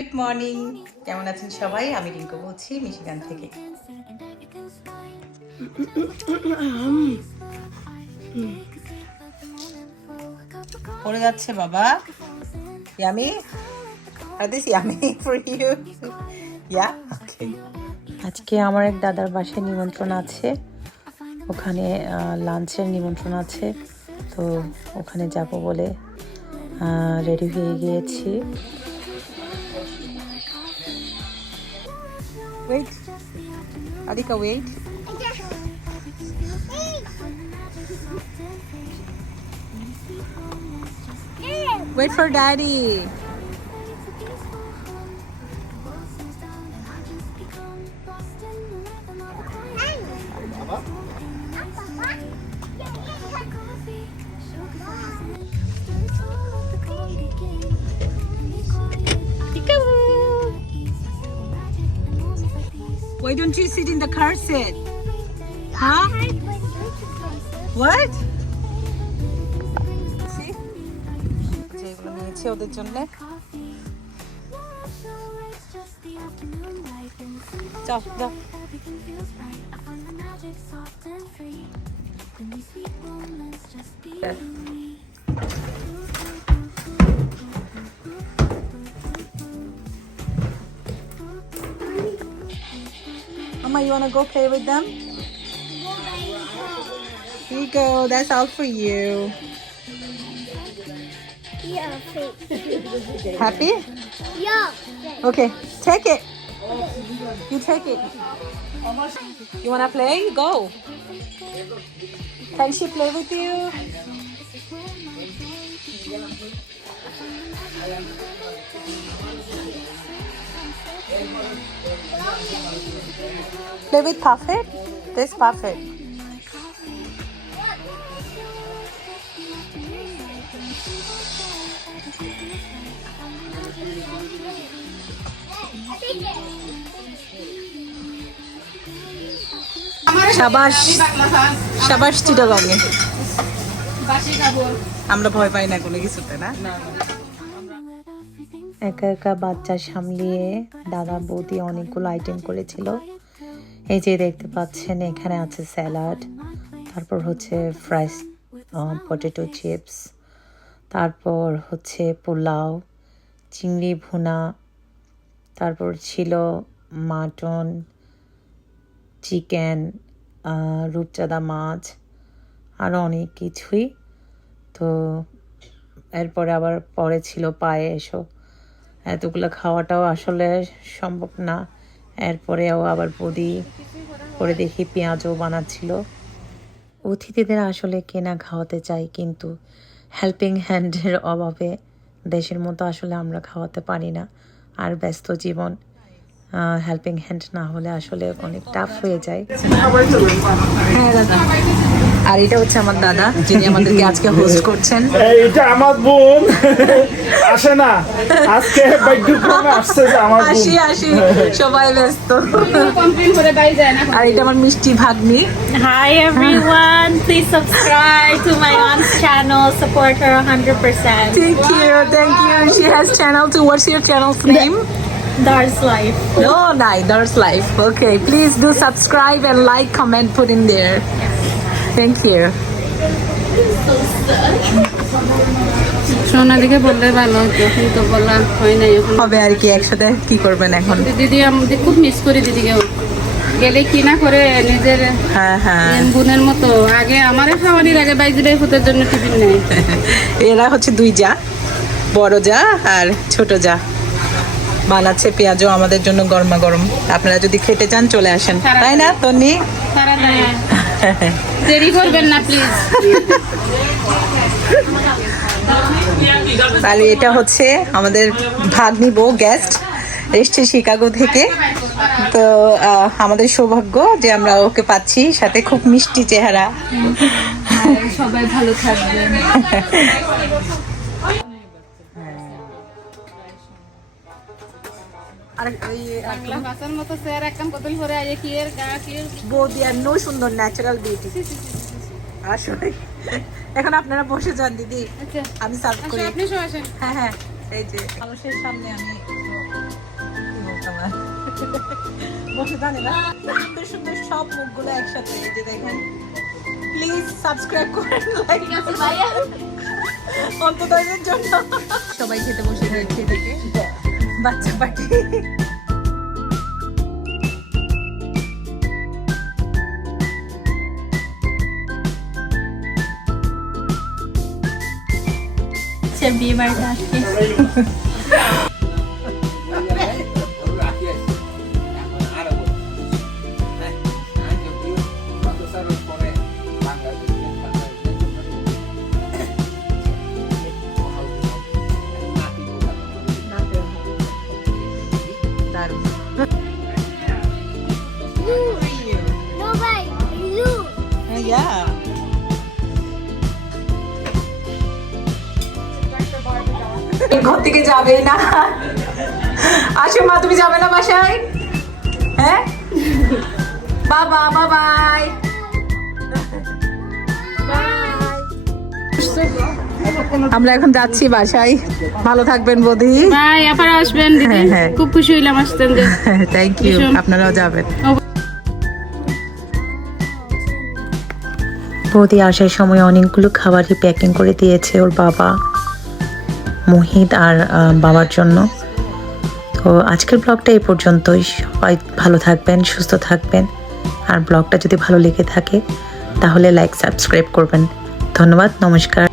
Good morning, কেমন আছেন সবাই? আমি রিঙ্কু বলছি মিশিগান থেকে। পড়ে যাচ্ছে বাবা। ইয়ামি, আর this yummy for you. Yeah, okay. আজকে আমার এক দাদার বাসায় নিমন্ত্রণ আছে, ওখানে লাঞ্চের নিমন্ত্রণ আছে, তো ওখানে যাব বলে রেডি হয়ে গিয়েছি। Wait, Adika, wait. Wait for daddy. Why don't you sit in the car seat? Huh? What? See? যেগুলো নিয়েছি ওদের জন্য। যাও যাও। Mama, you wanna go play with them? Here you go. That's all for you. Yeah. Happy? Yeah. Okay, take it. You take it. You wanna play? Go. Can she play with you? Play with Puffet. This Puffet. শাবাশ শাবাশ চিটাগঙ্গে। আমরা ভয় পাই না কোনো কিছুতে, না? একা একা বাচ্চা সামলিয়ে দাদা বৌদি অনেকগুলো আইটেম করেছিল। এই যে দেখতে পাচ্ছেন, এখানে আছে স্যালাড, তারপর হচ্ছে ফ্রাইস পটেটো চিপস, তারপর হচ্ছে পোলাও, চিংড়ি ভুনা, তারপর ছিল মাটন, চিকেন, রূপচাঁদা মাছ, আরও অনেক কিছুই। তো এরপরে আবার পরে ছিল পায়েসও। এতগুলো খাওয়াটাও আসলে সম্ভব না। এরপরেও আবার বৌদি করে দেখি পেঁয়াজও বানাচ্ছিল। অতিথিদের আসলে কেনা খাওয়াতে চাই, কিন্তু হেল্পিং হ্যান্ডের অভাবে দেশের মতো আসলে আমরা খাওয়াতে পারি না। আর ব্যস্ত জীবন, হেল্পিং হ্যান্ড না হলে আসলে অনেক টাফ হয়ে যায়। হ্যাঁ দাদা। আর এটা হচ্ছে আমার দাদা, যিনি আমাদেরকে আজকে হোস্ট করছেন। এটা আমার বোন আসে না আজকে, বাইকক্রমে আসছে আমার বোন। আসি আসি, সবাই ব্যস্ত। আর এটা আমার মিষ্টি ভাগ্নি। Hi everyone, please subscribe to my aunt's channel, support her 100%. Thank you, thank you. She has channel too. What's your channel's name? Dar's Life. Oh, nice, Dar's Life. Okay, please do subscribe and like, comment, put in there. Thank you. সোনা দিকে বললে ভালো হতো, কিন্তু বলা হয় নাই এখন। হবে আর কি, একসাথে কি করবেন এখন? দিদি আমাদের খুব মিস করি দিদিকেও। গেলে কি না করে নিজের হ্যাঁ হ্যাঁ, বোনের মতো। আগে আমারে খাওয়ানির আগে বাইজুড়ে ফুটের জন্য টিফিন নেয়। এরা হচ্ছে দুই যা, বড় যা আর ছোট যা। বানাচ্ছে পেঁয়াজও আমাদের জন্য গরমা গরম। আপনারা যদি খেতে চান চলে আসেন, তাই না তন্নি? তাড়াতাড়ি দেরি করবেন না প্লিজ। তাহলে এটা হচ্ছে আমাদের ভাগ্নি বউ, গেস্ট এসছে শিকাগো থেকে। তো আমাদের সৌভাগ্য যে আমরা ওকে পাচ্ছি, সাথে খুব মিষ্টি চেহারা। সবাই ভালো থাকবেন। আর ওই বাচ্চার মতো স্যার একদম কতল করে আয়ে কি এর গা কি বৌদি আর নো সুন্দর ন্যাচারাল বিউটি। আসলে এখন আপনারা বসে যান দিদি, আমি সার্ভ করি। আপনি সব আসেন। হ্যাঁ হ্যাঁ, এই যে মানুষের সামনে আমি বসে জানে না সুন্দর সুন্দর সব মুখগুলো একসাথে এই যে দেখেন প্লিজ সাবস্ক্রাইব করেন লাইক অন্তত এর জন্য সবাই খেতে বসে গেছে এদিকে বাচ্চা পার্টি বিয়ে বাড়িতে আসছি No way. You. ঘর থেকে যাবে না আসো মা তুমি যাবে না বাসায় হ্যাঁ বাবা বাবাই আমরা এখন যাচ্ছি বাসায় ভালো থাকবেন বৌদি ভাই আবার আসবেন দিদি হ্যাঁ, হ্যাঁ। খুব খুশি হইলাম আসতেন যে থ্যাংক ইউ ভীষণ। আপনারাও যাবেন বৌদি আসার সময় অনেকগুলো খাবারই প্যাকিং করে দিয়েছে ওর বাবা মোহিত আর বাবার জন্য তো আজকের ব্লগটা এই পর্যন্তই সবাই ভালো থাকবেন সুস্থ থাকবেন আর ব্লগটা যদি ভালো লেগে থাকে তাহলে লাইক সাবস্ক্রাইব করবেন ধন্যবাদ নমস্কার